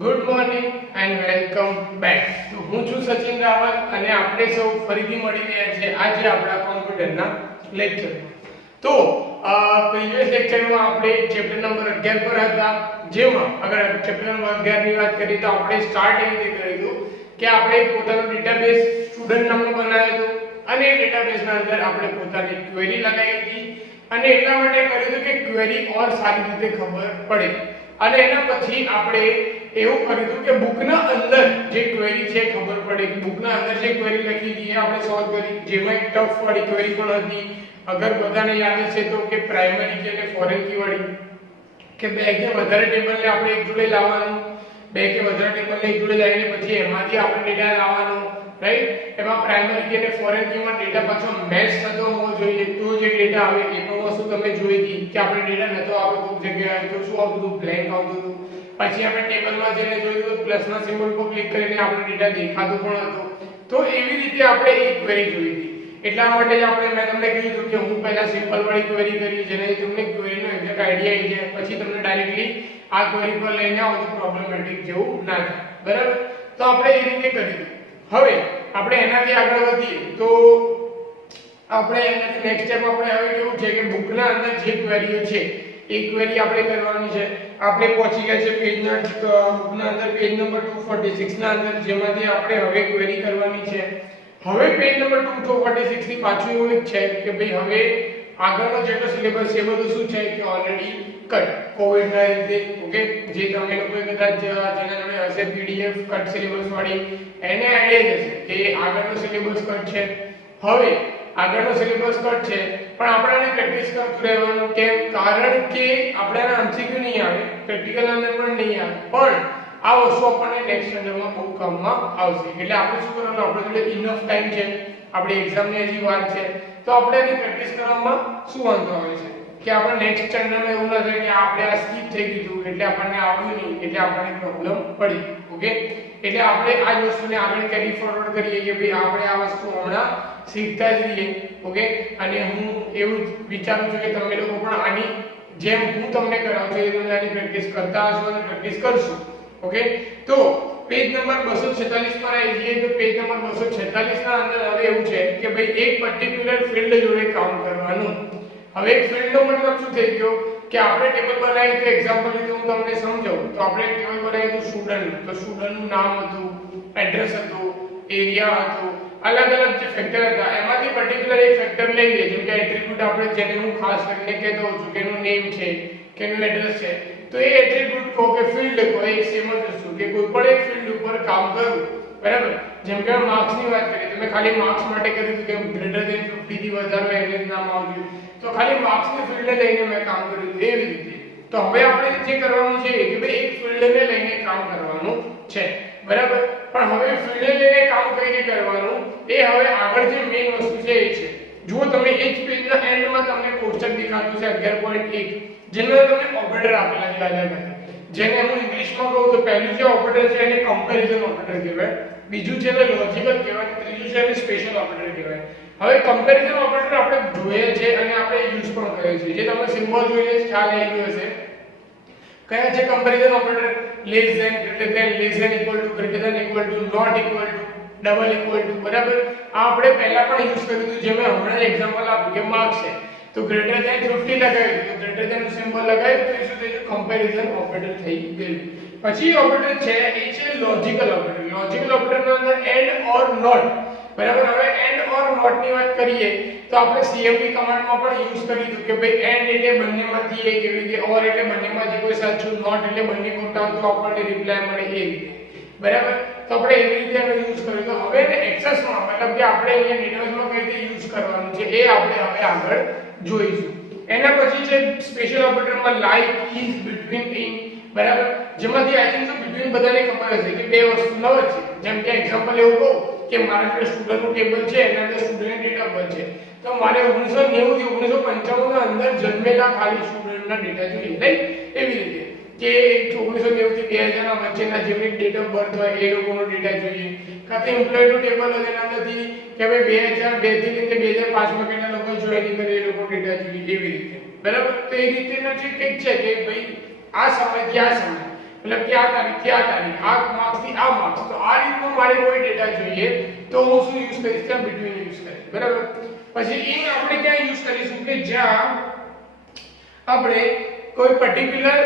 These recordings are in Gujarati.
Good morning and welcome back. તો હું છું સચિન રાવલ અને આપણે સૌ ફરીથી મળી રહ્યા છે આજે આપણા કોમ્પ્યુટરના લેક્ચરમાં. તો પ્રીવિયસ લેક્ચરમાં આપણે ચેપ્ટર નંબર 11 પર હતા, જેમાં અગર ચેપ્ટર નંબર 11 ની વાત કરીએ તો આપણે સ્ટાર્ટ એવી રીતે કર્યું કે આપણે પોતાનો ડેટાબેઝ સ્ટુડન્ટ નામનો બનાવ્યો હતો અને ડેટાબેઝના અંદર આપણે પોતાની ક્વેરી લગાવી હતી અને એટલા માટે કર્યું હતું કે ક્વેરી ઓર સારી રીતે ખબર પડે. અને એના પછી આપણે એવું કર્યું હતું કે બુકના અંદર જે ક્વેરી છે ખબર પડે કે બુકના અંદર જે ક્વેરી લખી હતી એ આપણે સોલ્વ કરી, જેમાં એક ટફ વાળી ક્વેરી પણ હતી. અગર બધાને યાદ હશે તો કે પ્રાઇમરી કી અને ફોરેન કી વાળી, કે બે કે વધારે ટેબલને આપણે એક જોડે લાવવાનું, બે કે વધારે ટેબલને એક જોડે લાવીને પછી એમાંથી આપણે ડેટા લાવવાનો, રાઈટ. એમાં પ્રાઇમરી કી અને ફોરેન કીમાં ડેટા પાછો મેચ થતો હોવો જોઈએ તો જે ડેટા આવે એ પણ વસ્તુ તમે જોઈ હતી કે આપણે ડેટા નતો આવે કોઈક જગ્યાએ તો શું આવતું હતું, બ્લેન્ક આવતું હતું. પછી આપણે ટેબલમાં જઈને જોયું તો પ્લસના સિમ્બોલ પર ક્લિક કરીને આપણે ડેટા દેખાતો પણ હતો. તો એવી રીતે આપણે એક ક્વેરી જોઈ હતી. એટલા માટે જ મેં તમને કીધું હતું કે હું પહેલા સિમ્પલ વાળી ક્વેરી કરી જેને તમને ક્વેરીનો એક્ઝેક્ટ આઈડિયા આવી જાય, પછી તમને ડાયરેક્ટલી આ ક્વેરી પર લઈને આવો તો પ્રોબ્લેમેટિક જેવું ના થાય, બરાબર. તો આપણે એ રીતે કરી. હવે આપણે એનાથી આગળ વધીએ તો આપણે એનાથી નેક્સ્ટ સ્ટેપ આપણે હવે કેવું છે કે બુકના અંદર જે ક્વેરીઓ છે એ ક્વેરી આપણે કરવાની છે. આપણે પહોંચી ગયા છે પેજના બુકના અંદર પેજ નંબર 246 ના અંદર, જેમાંથી આપણે હવે ક્વેરી કરવાની છે. હવે પેજ નંબર 246 થી પાછું એવું જ છે કે ભાઈ હવે આગળનો જેટલો સિલેબસ છે બધું શું છે કે ઓલરેડી કટ કોવિડ ના રીતે, ઓકે. જે તમે લોકોએ કદાચ જેના જોડે હશે પીડીએફ કટ સિલેબસ વાળી એને આઈડિયા હશે કે આગળનો સિલેબસ કટ છે. હવે આગળનો સિલેબસ કટ છે પણ આપણે પ્રેક્ટિસ કરતું રહેવાનું. કેમ? કારણ કે આપણે એમસીક્યુ નહીં આવે, પ્રેક્ટિકલ અંદર પણ નહીં આવે, પણ આ વસ્તુ આપણને નેક્સ્ટ સ્ટેન્ડર્ડમાં બહુ કામમાં આવશે. એટલે આપણે શું કરવાનું, આપણે જોડે ઇનફ ટાઈમ છે, આપણી એક્ઝામની હજી વાર છે, તો આપણે એની પ્રેક્ટિસ કરવામાં શું વાંધો આવે છે કે આપણે નેક્સ્ટ સ્ટેન્ડર્ડમાં એવું ના થાય કે આપણે આ સ્કીપ થઈ ગયું એટલે આપણને આવડ્યું નહીં એટલે આપણને પ્રોબ્લેમ પડી, ઓકે. એટલે આપણે આ જ વસ્તુને આગળ કેરી ફોરવર્ડ કરીએ કે ભાઈ આપણે આ વસ્તુ હમણાં શીખતા જ રહીએ, ઓકે. અને હું એવું વિચારું છું કે તમે લોકો પણ આની જેમ હું તમને કરાવું છું એ તમે આની પ્રેક્ટિસ કરતા હશો અને પ્રેક્ટિસ કરશો, ઓકે. તો પેજ નંબર 246 પર આવી જઈએ તો પેજ નંબર 246 ના અંદર હવે એવું છે કે ભાઈ એક પર્ટિક્યુલર ફિલ્ડ જોડે કામ કરવાનું. હવે એક ફિલ્ડનો મતલબ શું થઈ ગયો કે આપણે ટેબલ બનાવી તો એક્ઝામ્પલ લીધું હું તમને સમજાવું તો આપણે ટેબલ બનાવ્યું તો સ્ટુડન્ટ, તો સ્ટુડન્ટનું નામ હતું, એડ્રેસ હતું, એરિયા હતું, અલગ અલગ જે ફેક્ટર હતા એમાંથી પર્ટિક્યુલર એક ફેક્ટર લઈ લઈએ. જેમ કે એટ્રીબ્યુટ આપણે જેને હું ખાસ કરીને કહેતો હોઉં છું કે એનું નેમ છે કે એનું એડ્રેસ છે, તો એ એટ્રીબ્યુટ કહો કે ફિલ્ડ કહો એક સેમ જ વસ્તુ કે કોઈ પણ એક ફિલ્ડ ઉપર કામ કરવું, બરાબર. જેમ કે માર્ક્સ ની વાત કરીએ તો મેં ખાલી માર્ક્સ માટે કર્યું હતું કે ગ્રેટર ધેન 50 થી વધારે એને નામ આવ્યું તો ખાલી માર્ક્સ ની ફિલ્ડને લઈને મેં કામ કર્યું એવી રીતે. તો હવે આપણે જે કરવાનું છે કે ભાઈ એક ફિલ્ડને લઈને કામ કરવાનું છે, બરાબર. પણ હવે ફિલ્ડને લઈને કામ કઈ રીતે કરવાનું એ હવે આગળ જે મેઇન વસ્તુ છે એ છે. જુઓ તમે એ જ પેજના એન્ડમાં તમને કોષ્ટક દેખાતું છે 11.1 જેમાં તમને ઓપરેટર આપેલા છે અલગ અલગ. જેને હું ઇંગ્લિશમાં કહું તો પહેલું જે ઓપરેટર છે એને કમ્પેરિઝન ઓપરેટર કહેવાય, બીજું છે એને લોજિકલ કહેવાય, ત્રીજું છે એને સ્પેશિયલ ઓપરેટર કહેવાય. હવે કમ્પેરિઝન ઓપરેટર આપણે જોઈએ છે અને આપણે યુઝ પણ કરીએ છીએ. જે તમે સિમ્બોલ જોઈને ખ્યાલ આવી ગયો હશે કયા છે comparison operator. Less than, greater than, less than equal to, greater than equal to, not equal to, double equal to, બરાબર. આ આપણે પહેલા પણ યુઝ કર્યું હતું. જે મેં હમણાં એક્ઝામ્પલ આપ્યું કે માર્ક્સ છે તો ગ્રેટર ધેન 50 લગાવ્યું તો ગ્રેટર ધેન નું સિમ્બોલ લગાવ્યું તો એ શું થઈ ગયું, કમ્પેરિઝન ઓપરેટર થઈ ગયું. પછી ઓપરેટર છે એ છે લોજિકલ ઓપરેટર. લોજિકલ ઓપરેટરની અંદર એન્ડ ઓર નોટ, બરાબર. હવે એન્ડ ઓર નોટ ની વાત કરીએ તો આપણે સીએમડી કમાન્ડમાં પણ યુઝ કર્યું હતું કે ભાઈ એન્ડ એટલે બંનેમાંથી એક, એવી રીતે ઓર એટલે બંનેમાંથી કોઈ સાચું, નોટ એટલે બંને ખોટા તો આપણને રિપ્લાય મળે એ રીતે, બરાબર. તો આપણે એવી રીતે આનો યુઝ કર્યો. તો હવે એક્સેસમાં મતલબ કે આપણે અહીંયા ડેટાબેઝમાં કઈ રીતે યુઝ કરવાનું છે એ આપણે હવે આગળ જોઈશું. એના પછી છે સ્પેશિયલ ઓપરેટરમાં લાઈક, ઇઝ, બિટવીન, ઇન, બરાબર. જેમાંથી આઈ થિંક સો બિટવીન બધાને ખબર હશે કે બે વસ્તુ ન વચ્ચે. જેમ કે એક્ઝામ્પલ એવું કહું કે મારા જે સ્ટુડન્ટનું ટેબલ છે એના અંદર સ્ટુડન્ટ ડેટા બર્થ છે તો મારે 1990 થી 1995 ના અંદર જન્મેલા ખાલી સ્ટુડન્ટના ડેટા જોઈએ, રાઈટ. એવી રીતે કે 1990 થી 2000 ના વચ્ચેના જેમની ડેટ ઓફ બર્થ હોય એ લોકોનો ડેટા જોઈએ. કાં તો એમ્પ્લોયનું ટેબલ હોય એના અંદરથી કે ભાઈ 2002 થી લઈને 2005 માં કેટલા લોકો જોઈનિંગ કરે એ લોકો ડેટા જોઈએ, એવી રીતે, બરાબર. તો એ રીતેનો જે કંઈક છે કે ભાઈ આ સમયથી આ સમય મતલબ કે આ તારીખથી આ તારીખ, આ માર્ક્સથી આ માર્ક્સ, તો આ રીતનો મારે કોઈ ડેટા જોઈએ તો હું શું યુઝ કરીશ, ત્યાં બિટવીન યુઝ કરીશ, બરાબર. પછી ઇન આપણે ક્યાં યુઝ કરીશું કે જ્યાં આપણે કોઈ પર્ટિક્યુલર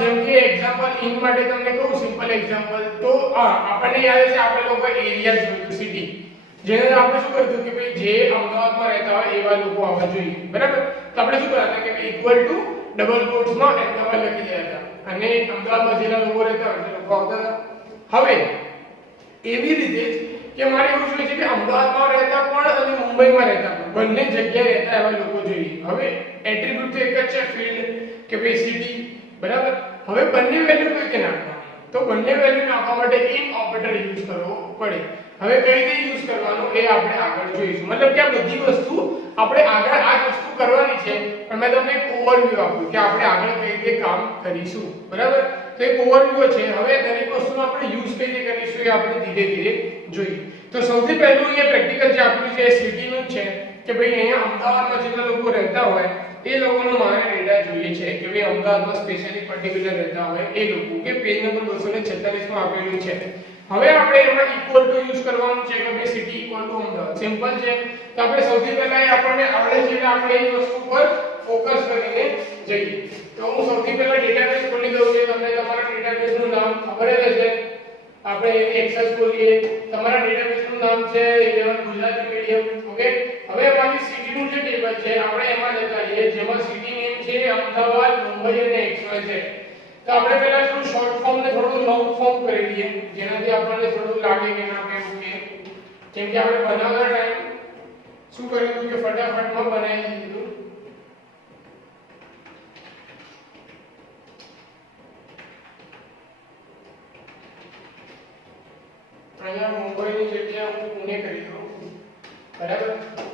જેમ કે એક્ઝામ્પલ ઇન માટે તમને કહું સિમ્પલ એક્ઝામ્પલ, તો આપણને યાદ છે આપણે લોકો એરિયા જોયું સિટી, જેને આપણે શું કર્યું કે ભાઈ જે અમદાવાદમાં રહેતા હોય એવા લોકો આવવા જોઈએ, બરાબર. તો આપણે શું કરતા કે ઇક્વલ ટુ ડબલ કોટ્સમાં અમદાવાદ લખી દેતા હતા અને અમદાવાદમાં જેના લોકો રહેતા હોય તે લોકો આવતા હતા. હવે એવી રીતે કે મારે એવું જોઈએ છે કે અમદાવાદમાં રહેતા પણ અને મુંબઈમાં રહેતા પણ બંને જગ્યાએ રહેતા એવા લોકો જોઈએ. હવે એટ્રીબ્યુટ તો એક જ છે ફિલ્ડ કે ભાઈ સિટી, બરાબર. હવે બંને વેલ્યુ કઈ રીતે નાખવાની, તો બંને વેલ્યુ નાખવા માટે ઇન ઓપરેટર યુઝ કરવો પડે. હવે કઈ રીતે યુઝ કરવાનો એ આપણે આગળ જોઈશું, મતલબ કે આ બધી વસ્તુ આપણે આગળ આ વસ્તુ કરવાની છે પણ મેં તમને એક ઓવરવ્યુ આપ્યું કે આપણે આગળ કઈ રીતે કામ કરીશું, બરાબર. તો એક ઓવરવ્યુ છે. હવે દરેક વસ્તુનો આપણે યુઝ કઈ રીતે કરીશું એ આપણે ધીરે ધીરે જોઈએ. તો સૌથી પહેલું અહીંયા પ્રેક્ટિકલ જે આપ્યું છે એ સિટીનું છે કે ભાઈ અહીંયા અમદાવાદમાં જેટલા લોકો રહેતા હોય એ લોકોનો મારે ડેટા જોઈએ છે કે ભાઈ અમદાવાદમાં સ્પેશિયલી પર્ટિક્યુલર રહેતા હોય એ લોકો, કે પેજ નંબર 246 માં આપેલું છે. હવે આપણે એમાં ઇક્વલ ટુ યુઝ કરવાનું છે કે ભાઈ city equal to Ahmedabad, simple છે. તો આપણે સૌથી પહેલા આપણને આવડે છે એટલે આપણે એ વસ્તુ પર ફોકસ કરીને જઈએ. તો હું સૌથી પહેલા ડેટાબેઝ ખોલી દઉં છું, તમને તમારા ડેટાબેઝનું નામ ખબર જ હશે. આપણે એક્સેસ ખોલીએ, તમારા ડેટાબેઝનું નામ છે 11 ગુજરાતી મીડિયમ, ઓકે. હવે એમાંથી સિટીનું જે ટેબલ છે આપણે એમાં જતા રહીએ જેમાં સિટી નેમ છે અમદાવાદ, મુંબઈ અને XYZ. તો આપણે પહેલા શું શોર્ટ ફોર્મ ને થોડું લોંગ ફોર્મ કરી દઈએ જેનાથી આપણને થોડું લાગે કે ના કે ઓકે, કેમ કે આપણે બનાવતા ટાઈમ શું કર્યું કે ફટાફટમાં બનાવી દીધું. અહીંયા મુંબઈની જગ્યાએ હું પુણે કરી દઉં, બરાબર.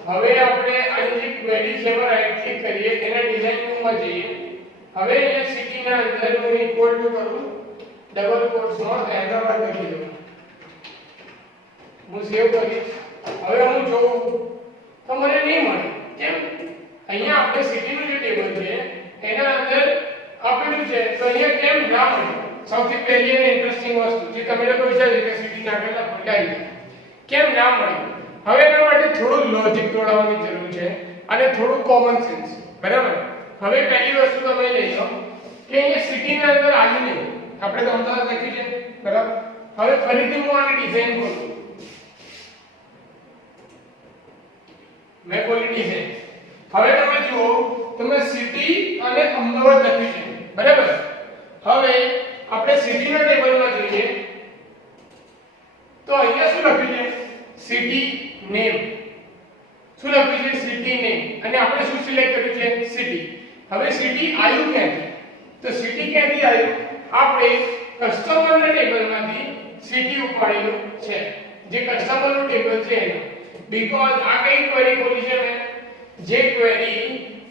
હવે આપણે આની જે ક્વેરી છે એમાં રાઈટ ક્લિક કરીએ, એના ડિઝાઇન વ્યૂમાં જઈએ. હવે અહીંયા સિટીના અંદર હું ઇક્વલ ટુ કરું ડબલ કોટ્સમાં અમદાવાદ લખી દઉં, હું સેવ કરીશ. હવે હું જોઉં તો મને નહીં મળે, કેમ? અહીંયા આપણે સિટીનું જે ટેબલ છે એના અંદર આપેલું છે તો અહીંયા કેમ ના મળે? સૌથી પહેલી અને ઇન્ટરેસ્ટિંગ વસ્તુ જે તમે લોકો વિચાર્યું કે સિટી નાખેલા ભટકાઈ કેમ ના મળ્યું. હવે એના માટે થોડું લોજિક દોડાવવાની જરૂર છે અને થોડું કોમન સેન્સ, બરાબર. હવે પહેલી વસ્તુ તમે લઈ લો કે અહીંયા સિટીના અંદર આવ્યું નહીં, આપણે તો અમદાવાદ લખ્યું છે, બરાબર. હવે ફરીથી હું આની ડિઝાઇન કરું, મેં ખોલી ડિઝાઇન. હવે તમે જુઓ તમે સિટી અને અમદાવાદ લખ્યું છે, બરાબર. હવે આપણે સિટીના ટેબલમાં જોઈએ તો અહીંયા શું લખ્યું છે સિટી નેમ, શું લખ્યું છે સિટી નેમ, અને આપણે શું સિલેક્ટ કર્યું છે સિટી. હવે સિટી આવ્યું ક્યાંથી, તો સિટી ક્યાંથી આવ્યું, આપણે કસ્ટમરના ટેબલમાંથી સિટી ઉપાડેલું છે, જે કસ્ટમરનું ટેબલ છે એનો. બીકોઝ આ કઈ ક્વેરી ખોલી છે મેં, જે ક્વેરી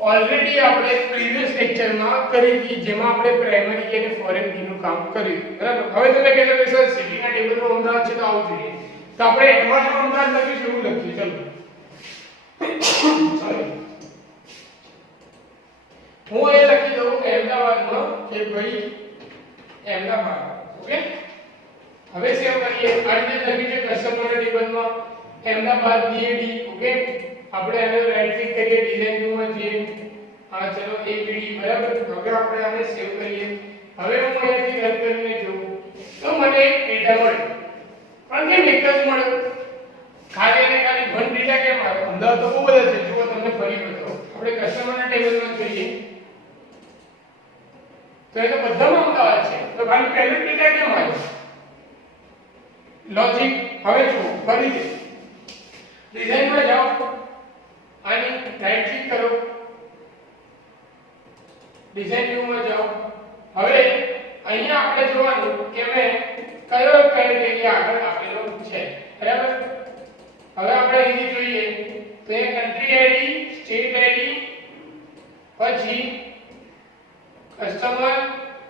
ઓલરેડી આપણે પ્રીવિયસ લેક્ચરમાં કરી હતી જેમાં આપણે પ્રાઇમરી કી અને ફોરેન કી નું કામ કર્યું, બરાબર. હવે તમે કહેશો કે સર સિટીના ટેબલમાં અમદાવાદ છે તો આવું જોઈએ, તો આપણે એમાં જો અમદાવાદ લખીશું એવું લખીએ. ચલો હું એ લખી દઉં અમદાવાદમાં કે ભાઈ અમદાવાદ, ઓકે. હવે સેવ કરીએ. આ રીતે લખી છે કસ્ટમરના ટેબલમાં અમદાવાદ BAD, ઓકે. આપણે આને રાઈટ ક્લિક કરીએ, ડિઝાઇન વ્યૂમાં જઈએ. હા ચલો ABD, બરાબર. હવે આપણે આને સેવ કરીએ. હવે હું અહીંયાથી રન કરીને જોઉં તો મને એક ડેટા મળ્યો, પણ કેમ એક જ મળ્યો, ખાલી અને ખાલી વન ડેટા કેમ આવ્યો? અમદાવાદ તો બહુ બધા છે, જુઓ તમને ફરી બતાવો. આપણે કસ્ટમરના ટેબલમાં જોઈએ તો એ તો બધામાં અમદાવાદ છે, તો ખાલી પહેલો ડેટા કેમ આવ્યો? લોજિક. હવે જુઓ ફરીથી ડિઝાઇનમાં જાઓ, આની રાઈટ ક્લિક કરો, ડિઝાઇન વ્યૂમાં જાઓ. હવે અહીંયા આપણે જોવાનું કે મેં કયો ક્રાઇટેરિયા આગળ આપેલો છે, બરાબર. હવે આપણે અહીંથી જોઈએ તો એ કન્ટ્રી આઈડી, સ્ટેટ આઈડી, પછી કસ્ટમર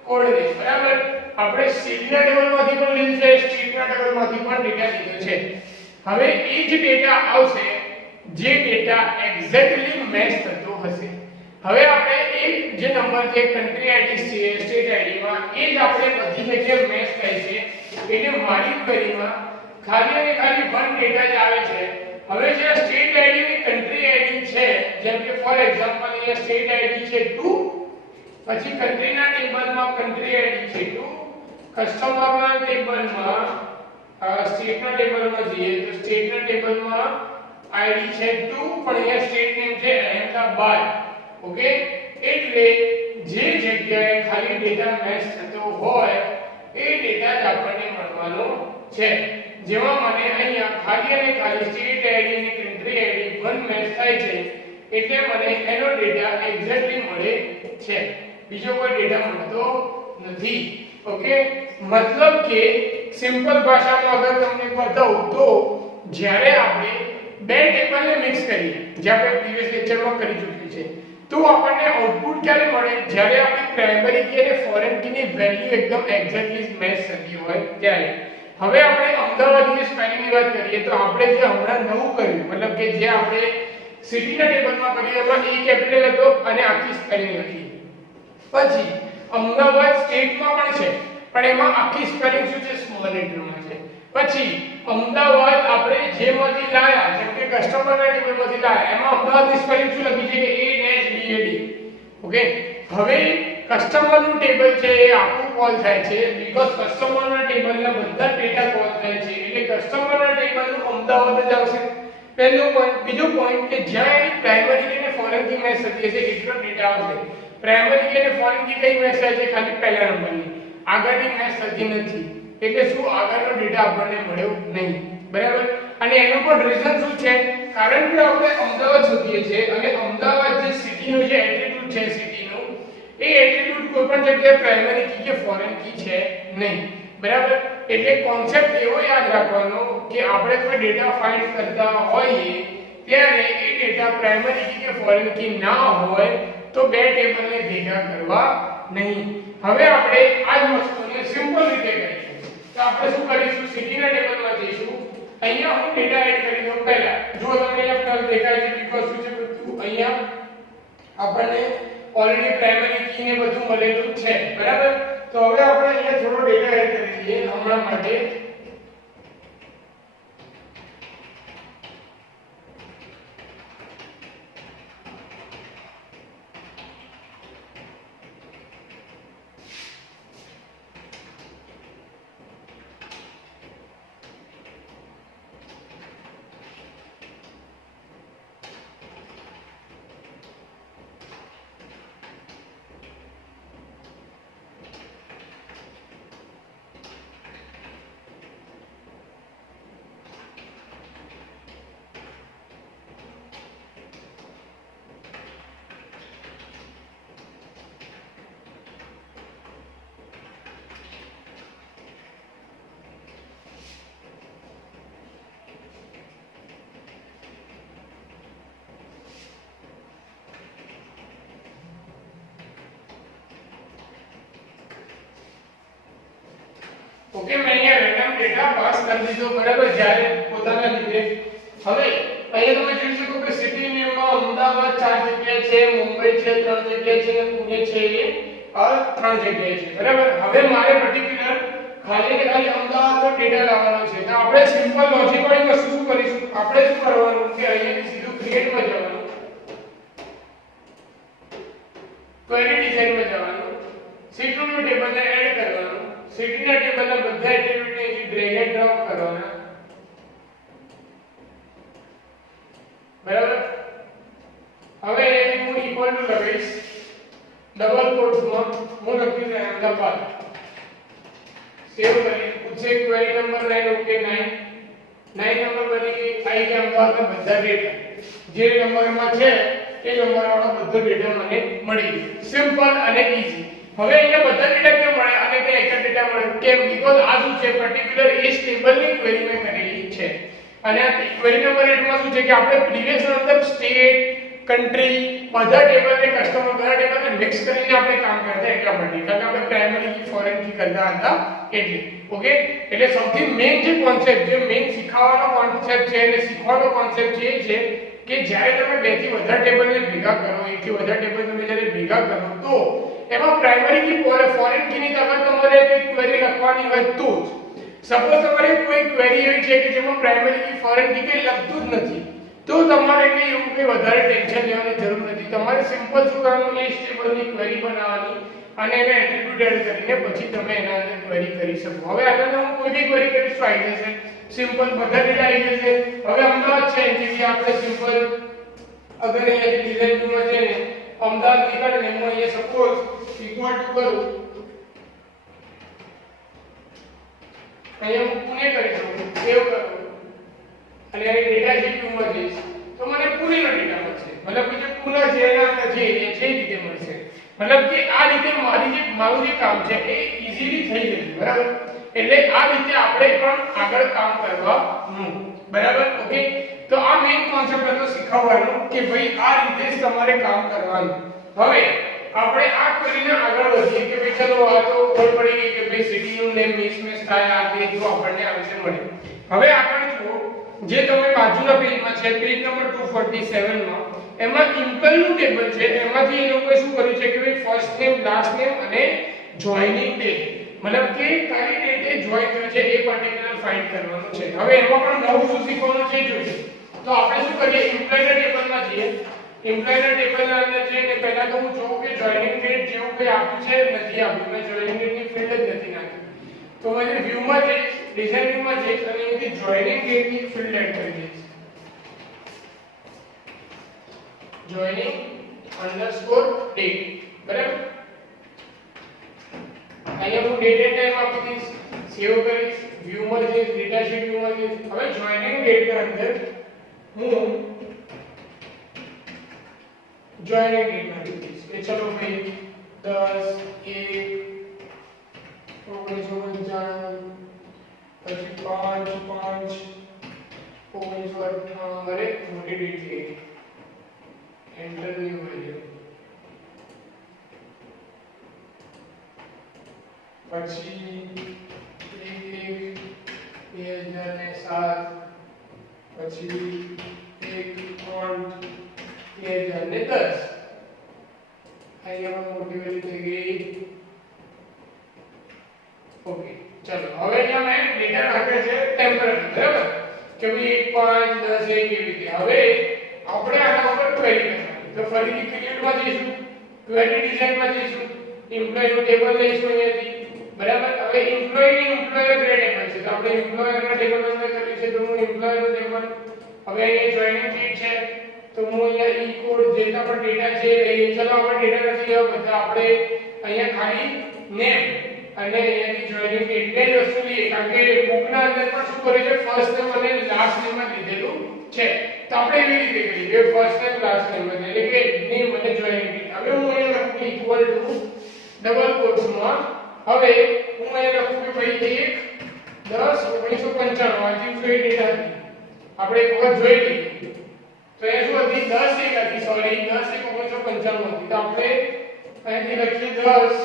કોડ ને, બરાબર. આપણે સિટીના ટેબલમાંથી પણ લીધું છે, સ્ટેટના ટેબલમાંથી પણ ડેટા લીધો છે. હવે એ જ ડેટા આવશે જે ડેટા એક્ઝેક્ટલી મેચ થતો હશે. હવે આપણે એક જે નંબર છે કન્ટ્રી આઈડી છે સ્ટેટ આઈડી માં એ જ આપણે બધી જગ્યાએ મેચ થાય છે એટલે મારી ક્વેરીમાં ખાલી અને ખાલી વન ડેટા જ આવે છે. હવે જે સ્ટેટ આઈડી ની કન્ટ્રી આઈડી છે જેમ કે ફોર એક્ઝામ્પલ અહીંયા સ્ટેટ આઈડી છે 2 પછી કન્ટ્રીના ટેબલમાં કન્ટ્રી આઈડી છે 2 કસ્ટમરના ટેબલમાં સ્ટેટના ટેબલમાં જઈએ તો સ્ટેટના ટેબલમાં આઈડી છે 2 પણ અહીંયા સ્ટેટ નેમ છે અહેમદાબાદ. ઓકે એટલે જે જગ્યાએ ખાલી ડેટા મેચ થતો હોય એ ડેટા જ આપણને મળવાનો છે. જેમાં મને અહીંયા ખાલી અને ખાલી સ્ટેટ આઈડી અને કન્ટ્રી આઈડી વન મેચ થાય છે એટલે મને એનો ડેટા એક્ઝેક્ટલી મળે છે, બીજો કોઈ ડેટા મળતો નથી. ઓકે મતલબ કે સિમ્પલ ભાષામાં અગર તમને બતાવું તો જ્યારે આપણે બે ટેબલને મિક્સ કરીએ જે આપણે પ્રીવિયસ લેક્ચરમાં કરી ચૂક્યું છે તો આપણને આઉટપુટ ક્યારે મળે જ્યારે આપણી પ્રાઇમરી કી અને ફોરેન કીની વેલ્યુ એકદમ એક્ઝેક્ટલી મેચ થતી હોય ત્યારે. હવે આપણે અમદાવાદની સ્પેલિંગની વાત કરીએ તો આપણે જે હમણાં નવું કર્યું મતલબ કે જે આપણે સિટીના ટેબલમાં કર્યું એમાં એ કેપિટલ હતો અને આખી સ્પેલિંગ લખી. પછી અમદાવાદ સ્ટેટમાં પણ છે પણ એમાં આખી સ્પેલિંગ શું છે સ્મોલ લેટરમાં છે. પછી અમદાવાદ આપણે જેમાંથી લાયા જેમ કે કસ્ટમરના ટેબલમાંથી લાયા એમાં અમદાવાદની સ્પેલિંગ શું લખી છે કે ADAD. ઓકે હવે કસ્ટમરનું ટેબલ છે એ આખું કોલ થાય છે બીકોઝ કસ્ટમરના ટેબલના બધા ડેટા કોલ થાય છે એટલે કસ્ટમરના ટેબલનું અમદાવાદ જ આવશે પહેલો પોઈન્ટ. બીજો પોઈન્ટ કે જ્યાં એની પ્રાઇમરી કી અને ફોરેન કી મેચ થતી હશે એટલો ડેટા આવશે. પ્રાઇમરી કી અને ફોરેન કી કઈ મેચ થાય છે ખાલી પહેલા નંબરની, આગળની મેચ થતી નથી એટલે શું આગળનો ડેટા આપણને મળ્યો નહીં. બરાબર. અને એનું પણ રીઝન શું છે કારણ કે આપણે અમદાવાદ શોધીએ છીએ અને અમદાવાદ જે સિટીનો જે એટ્રીબ્યુટ છે સિટીનો એ એટ્રીબ્યુટ કોઈ પણ જગ્યાએ પ્રાઇમરી કી કે ફોરેન કી છે નહીં. બરાબર. એટલે કોન્સેપ્ટ એવો યાદ રાખવાનો કે આપણે કોઈ ડેટા ફાઇન્ડ કરતા હોઈએ ત્યારે એ ડેટા પ્રાઇમરી કી કે ફોરેન કી ના હોય તો બે ટેબલને ભેગા કરવા નહીં. હવે આપણે આ જ વસ્તુને સિમ્પલ રીતે કરીશું. તો આપણે શું કરીશું સિટીના ટેબલમાં જઈશું. અહીંયા હું ડેટા એડ કરી દઉં પહેલા. જો તમને અહીંયા પ્લસ દેખાય છે બીકોઝ શું છે બધું અહીંયા આપણને ઓલરેડી પ્રાઇમરી કી ને બધું મળેલું છે. બરાબર. તો હવે આપણે અહીંયા થોડો ડેટા એડ કરી દઈએ હમણાં માટે. ઓકે મેં અહીંયા રેન્ડમ ડેટા પાસ કરી દીધો. બરાબર. જ્યારે પોતાના લીધે હવે અહીંયા તમે જોઈ શકો કે સિટી નેમમાં અમદાવાદ 4 જગ્યાએ છે, મુંબઈ છે 3 જગ્યાએ છે અને પુણે છે એ 3 જગ્યાએ છે. બરાબર. હવે મારે પર્ટિક્યુલર ખાલી ને ખાલી અમદાવાદનો ડેટા લાવવાનો છે તો આપણે સિમ્પલ લોજિક વાળી વસ્તુ શું કરીશું આપણે શું કરવાનું કે અહીંયા સીધું ક્રિએટમાં જવાનું, ક્વેરી ડિઝાઇનમાં જવાનું, સિટીનું ટેબલને એડ કરવાનું, સિટીના ટેબલના બધા એટ્રીબ્યુટને અહીં ડ્રેગ એન્ડ ડ્રોપ કરવાના. બરાબર. હવે અહીં હું ઇક્વલ ટુ લગાવીશ ડબલ કોટ્સમાં હું લખીશ અહેમદાબાદ. સેવ કરી પૂછે ક્વેરી નંબર 9 ઓકે 9 નંબર બની ગઈ. આઈ કે અમદાવાદના બધા ડેટા જે નંબરમાં છે એ નંબર વાળો બધો ડેટા મને મળી ગયો. સિમ્પલ અને ઈઝી. હવે અહીંયા બધા ડેટા કેમ મળે અને તે એક જ ડેટા મળે કેમ? બીકોઝ આ શું છે પર્ટિક્યુલર એ ટેબલની ક્વેરી મેં કરેલી છે અને આ ક્વેરી નંબર 8 માં શું છે કે આપણે પ્રીવિયસ અંદર સ્ટેટ કન્ટ્રી બધા ટેબલને કસ્ટમર બધા ટેબલને મિક્સ કરીને આપણે કામ કરતા એટલા માટે કારણ કે આપણે પ્રાઇમરી કી ફોરેન કી કરતા હતા એટલે. ઓકે. એટલે સૌથી મેઇન જે કોન્સેપ્ટ જે મેઇન શીખવાનો કોન્સેપ્ટ છે અને શીખવાનો કોન્સેપ્ટ છે એ છે કે જ્યારે તમે બે થી વધારે ટેબલને ભેગા કરો, એક થી વધારે ટેબલ તમે જ્યારે ભેગા કરો તો એમાં પ્રાઇમરી કી ફોરેન કીની આગળ તમારે કોઈ ક્વેરી લખવાની હોય તો જ. સપોઝ તમારે કોઈ ક્વેરી એવી છે કે જેમાં પ્રાઇમરી કી ફોરેન કી કંઈ લખતું જ નથી, તો તમારે કંઈ એવું કંઈ વધારે ટેન્શન લેવાની જરૂર નથી. તમારે સિમ્પલ શું કરવાનું, એ ટેબલની ક્વેરી બનાવવાની અને એને એટ્રીબ્યુટ એડ કરીને પછી તમે એના અંદર ક્વેરી કરી શકો. હવે આગળ હું કોઈ બી ક્વેરી કરીશ તો આવી જશે, સિમ્પલ બધા ડેટા આવી જશે. હવે અમદાવાદ છે જેથી આપણે સિમ્પલ અગર અહીંયા જે ડિઝાઇન ટૂલમાં છે ને અમદાવાદ નીકળે ને હું અહીંયા સપોઝ ઇક્વલ ટુ કરું, અહીંયા હું પુણે કરી શકું, સેવ કરું અને અહીં ડેટા શીટ ટૂલમાં જઈશ તો મને પુણેનો ડેટા મળશે. મતલબ કે જે પુણે છે એના અંદર જે એરિયા છે એ રીતે મળશે. મતલબ કે આ રીતે મારું જે કામ છે એ ઈઝીલી થઈ જશે, બરાબર. એટલે આ રીતે આપણે પણ આગળ કામ કરવાનું, બરાબર. ઓકે, તો આ મેઈન કોન્સેપ્ટ હતો શીખવવાનો કે ભાઈ આ રીતે જ તમારે કામ કરવાનું. હવે આપણે આ કરીને આગળ વધીએ કે ભાઈ ચલો આ તો ખબર પડી ગઈ કે ભાઈ સિટીનું નેમ મિસમેચ થાય, આ તે જો આપણને આ વિશે મળે. હવે આગળ જુઓ, જે તમે બાજુના પેજમાં છે પેજ નંબર 247 માં એમાં ઇમ્પલનું ટેબલ છે, એમાંથી એ લોકોએ શું કર્યું છે કે ભાઈ ફર્સ્ટ નેમ, લાસ્ટ નેમ અને જોઈનિંગ ડેટ, મતલબ કે કઈ ડેટે જોઈન થયું છે એ પર્ટિક્યુલર ફાઇન્ડ કરવાનું છે. હવે એમાં પણ નવું શું શીખવાનું છે જોઈએ. તો આપણે શું કરીએ, એમ્પ્લોયના ટેબલમાં જઈએ. એમ્પ્લોયના ટેબલના અંદર જઈને પહેલા તો હું જોઉં કે જોઈનિંગ ડેટ જેવું કંઈ આપ્યું છે નથી આપ્યું, મેં જોઈનિંગ ડેટની ફિલ્ડ જ નથી નાખી. તો મને વ્યૂમાં જઈશ, ડિઝાઇન વ્યૂમાં જઈશ અને અહીંથી જોઈનિંગ ડેટની ફિલ્ડ એડ કરી દઈશ. joining underscore date, બરાબર. અહીંયા હું date and time આપી દઈશ, સેવ કરીશ, વ્યૂ માં જઈશ, ડેટા શીટ વ્યૂ માં જઈશ. હવે joining date ની અંદર હું joining date નાખી દઈશ કે ચલો ભાઈ 10/1/1955 પછી 5/5/1958 અને મોટી ડેટ છે. Enter new value. પછી 1/1/2007 પછી 1/3/2010 અહીંયા મોટી વેલ્યુ થઈ ગઈ. ઓકે, ચલો હવે અહીંયા મેં ડેટા નાખ્યો છે ટેમ્પરરી, બરાબર, કે ભાઈ 1 5 10 1 એવી રીતે. હવે આપણે આના ઉપર ક્વેરી કરવાની. તો ફરીથી ક્રિએટમાં જઈશું, ક્વેરી ડિઝાઇનમાં જઈશું, એમ્પ્લોયનું ટેબલ લઈશું અહીંયાથી, બરાબર. હવે એમ્પ્લોયર ગ્રેડ ટેબલ છે તો આપણે એમ્પ્લોયરના ટેબલ અંદર કર્યું છે તો હું એમ્પ્લોયરનું ટેબલ. હવે અહીંયા જોઈનિંગ ડેટ છે તો હું અહીંયા ઈ કોડ જેટલા પણ ડેટા છે લઈએ. ચલો આપણે ડેટા નથી લેવા, બધા આપણે અહીંયા ખાલી નેમ અને અહીંયાથી જોઈનિંગ ડેટ બે જ વસ્તુ લઈએ, કારણ કે બુકના અંદર પણ શું કરે છે, ફર્સ્ટ નેમ અને લાસ્ટ નેમ માં લીધેલું છે. તો આપણે એવી રીતે કરીએ કે ફર્સ્ટ નેમ લાસ્ટ નેમ એટલે કે નેમ અને જોઈનિંગ ડેટ. હવે હું અહીંયા લખું ઇક્વલ ટુ ડબલ કોટ્સમાં, હવે હું અહીંયા લખું કે ભાઈ 1/10/1955 આ જે ડેટ હતી આપણે એક વખત જોઈ લઈએ. તો એ શું હતી, 10/1 હતી, સોરી 10/1/1955 હતી. તો આપણે અહીંથી લખીએ 10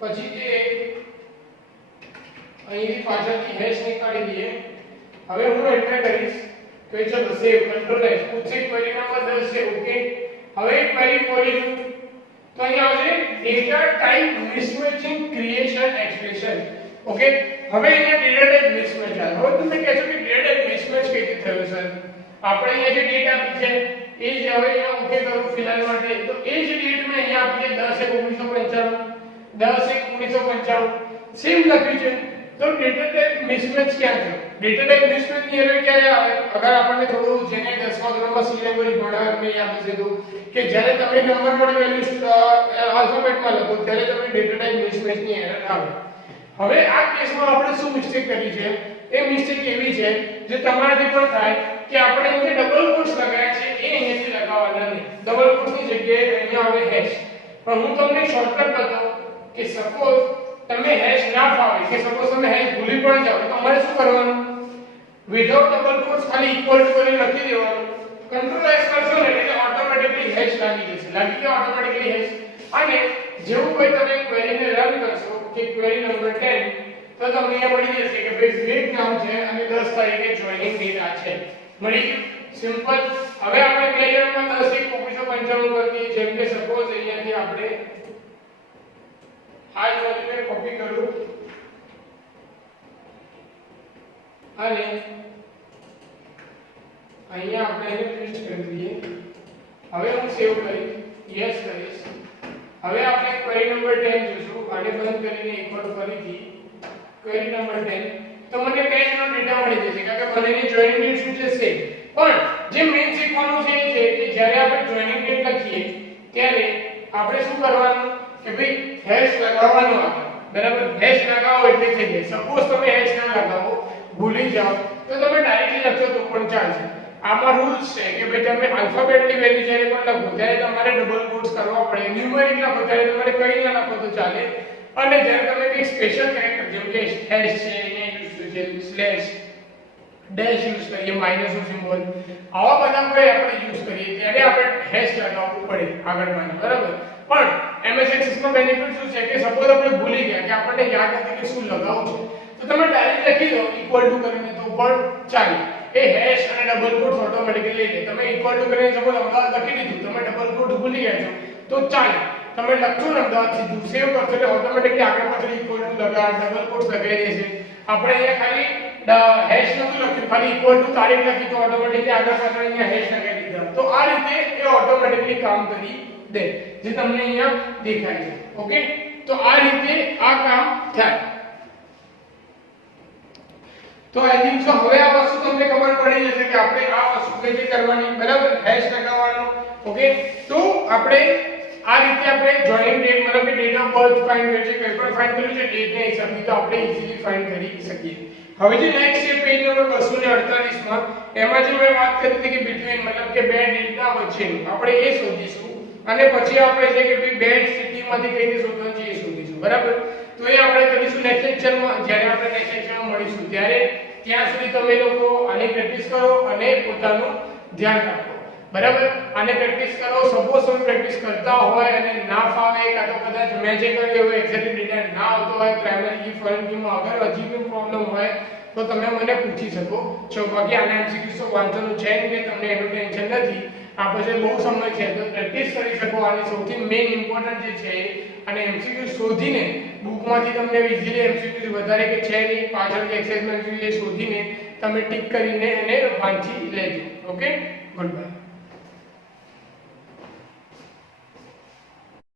પછી 1 અહીંથી પાછળથી હેશ નીકાળી દઈએ. હવે હું એન્ટર કરીશ તો એ ચલો સેવ કંટ્રોલ એસ પૂછે ક્વેરી નંબર 10 છે. ઓકે, હવે ક્વેરી ખોલીશું તો અહીંયા આવશે data type mismatching creation expression. Okay, હવે અહીંયા ડેટા ટાઈપ મિસમેચ આવે. હવે તમે કહેશો કે ડેટા ટાઈપ મિસમેચ કઈ રીતે થયો સર? આપણે અહીંયા જે ડેટા આપી છે એ જ હવે અહીંયા ઓકે કરું ફિલહાલ માટે. તો એ જ ડેટ મેં અહીંયા આપી છે 10/1/1955 સેમ લખ્યું છે. તો ડેટા ટાઈપ મિસમેચ ક્યાં છે? ડેટા ટાઈપ મિસમેચ ની એરર ક્યાં આવે? અગર આપણને થોડું જેને 10મા ધોરણમાં સી લેંગ્વેજ ભણાવ્યા મેં યાદ હશે તો કે જ્યારે તમે નંબર પણ વેલ્યુ આલ્ફાબેટમાં લખો ત્યારે તમે ડેટા ટાઈપ મિસમેચ ની એરર આવે. હવે આ કેસમાં આપણે શું મિસ્ટેક કરી છે? એ મિસ્ટેક એવી છે જે તમારાથી પણ થાય કે આપણે જે ડબલ કોટ્સ લગાવ્યા છે એ અહીંયાથી લગાવવાના નહીં. ડબલ કોટ્સની જગ્યાએ અહીંયા આવે હેશ. પણ હું તમને શોર્ટકટ બતાવું કે સપોઝ તમે હેશ ના ફાવે કે સપોઝ તમે હેશ ભૂલી પણ જાવ તો તમારે શું કરવાનું? વિધાઉટ ડબલ કોટ્સ ખાલી ઇક્વલ ટુ કરીને લખી દેવાનું. કંટ્રોલ એસ કરશો ને એટલે ઓટોમેટિકલી હેશ લાગી જશે. લાગી ગયો ઓટોમેટિકલી હેશ. અને જેવું કોઈ તમે ક્વેરીને રન કરશો કે ક્વેરી નંબર 10 તો તમને અહીંયા મળી જશે કે ભાઈ વેટ નામ છે અને 10 તારીખે જોઈનિંગ ડેટ આ છે. મળી ગયું. સિમ્પલ. હવે આપણે ક્લેચરમાં 10 થી 1995 કરી દઈએ. જેમ કે સપોઝ અહીંયાથી આપણે આ જ વેલ્યુને કોપી કરું અને અહીંયા આપણે એને પેસ્ટ કરી દઈએ. હવે હું સેવ કરીશ, યસ કરીશ. હવે આપણે ક્વેરી નંબર 10 જોશું. આને બંધ કરીને એકવાર ફરીથી ક્વેરી નંબર 10 તો મને પેજનો ડેટા મળી જશે કારણ કે બંનેની જોઈનિંગ ડેટ શું છે સેમ. પણ જે મેઈન શીખવાનું છે એ છે કે જ્યારે આપણે જોઈનિંગ ડેટ લખીએ ત્યારે આપણે શું કરવાનું કે ભાઈ હેશ લગાવવાનું આપણે બરાબર. હેશ લગાવો એટલે થઈ જાય. સપોઝ તમે હેશ ના લગાવો ભૂલી જાઓ તો તમે ડાયરેક્ટલી લખો તો પણ ચાલશે. આમાં રૂલ્સ છે કે ભાઈ તમે આલ્ફાબેટની વેલ્યુ જ્યારે પણ લખો ત્યારે તમારે ડબલ કોટ્સ કરવા પડે. ન્યુમેરિક લખો ત્યારે તમારે કંઈ ના લખો તો ચાલે. અને જ્યારે તમે કંઈક સ્પેશિયલ કેરેક્ટર જેમ કે હેશ છે અહીંયા યુઝ છે સ્લેશ ડેશ યુઝ કરીએ માઈનસનો સિમ્બોલ આવા બધા કોઈ આપણે યુઝ કરીએ ત્યારે આપણે હેશ લગાવવું પડે આગળમાં બરાબર. પણ MS Access નો બેનિફિટ શું છે કે સપોઝ આપણે ભૂલી ગયા કે આપણને યાદ નથી કે શું લગાવવું છે તો તમે ડાયરેક્ટ લખી દો ઇક્વલ ટુ કરીને તો પણ ચાલે. એ હેશ અને ડબલ કોટ્સ ઓટોમેટિકલી લઈ લે. તમે ઇક્વલ ટુ કરીને સપોઝ અમદાવાદ લખી દીધું તમે ડબલ કોટ ભૂલી ગયા છો તો ચાલે. તમે લખજો ને અમદાવાદ સીધું સેવ કરશો એટલે ઓટોમેટિકલી આગળ પાછળ ઇક્વલ ટુ લગા ડબલ કોટ્સ લગાવી દેશે. આપણે અહીંયા ખાલી હેશ નતું લખ્યું ખાલી ઇક્વલ ટુ તારીખ લખી તો ઓટોમેટિકલી આગળ પાછળ અહીંયા હેશ લગાવી દીધા. તો આ રીતે એ ઓટોમેટિકલી કામ કરી દે જે તમને અહીંયા દેખાય છે. ઓકે તો આ રીતે આ કામ થાય. તો આઈ થિંક સો હવે આ વસ્તુ તમને ખબર પડી જશે કે આપણે આ વસ્તુ કઈ રીતે કરવાની બરાબર. હેશ લગાવવાનો. ઓકે તો આપણે આ રીતે આપણે જોઈનિંગ ડેટ મતલબ કે ડેટ ઓફ બર્થ ફાઇન્ડ કરી છે કંઈ પણ ફાઇન્ડ કર્યું છે ડેટ ને હિસાબથી તો આપણે ઈઝીલી ફાઇન્ડ કરી શકીએ. હવે જે નેક્સ્ટ છે પેજ નંબર 248 માં એમાં જે મેં વાત કરી હતી કે બિટવીન મતલબ કે બે ડેટા વચ્ચે આપણે એ શોધીશું અને પછી આપણે છે કે ભાઈ બે સ્થિતિમાંથી કઈ રીતે શોધવાનું છે એ શોધીશું બરાબર. તો એ આપણે કરીશું નેક્સ્ટ લેક્ચરમાં. જ્યારે આપણે નેક્સ્ટ લેક્ચરમાં મળીશું ત્યારે ત્યાં સુધી તમે લોકો આની પ્રેક્ટિસ કરો અને પોતાનું ધ્યાન રાખો બરાબર. આને પ્રેક્ટિસ કરો. સપોઝ તમે પ્રેક્ટિસ કરતા હોય અને ના ફાવે કાં તો કદાચ મેં જે કર્યું હોય એક્ઝેક્ટ ડેટા ના આવતો હોય પ્રાઇમરી કી ફોરેન કીમાં અગર હજી કોઈ પ્રોબ્લેમ હોય તો તમે મને પૂછી શકો છો. બાકી આના MCQ તો વાંચવાનું છે કે તમને એનું ટેન્શન નથી. આ પછી બહુ સમય છે તો પ્રેક્ટિસ કરી શકો. આની સૌથી મેઇન ઇમ્પોર્ટન્ટ જે છે અને MCQ શોધીને બુકમાંથી તમને ઈઝીલી MCQ વધારે કે છે નહીં પાછળ જે એક્સરસાઇઝ MCQ શોધીને તમે ટિક કરીને એને વાંચી લેજો. Okay good bye.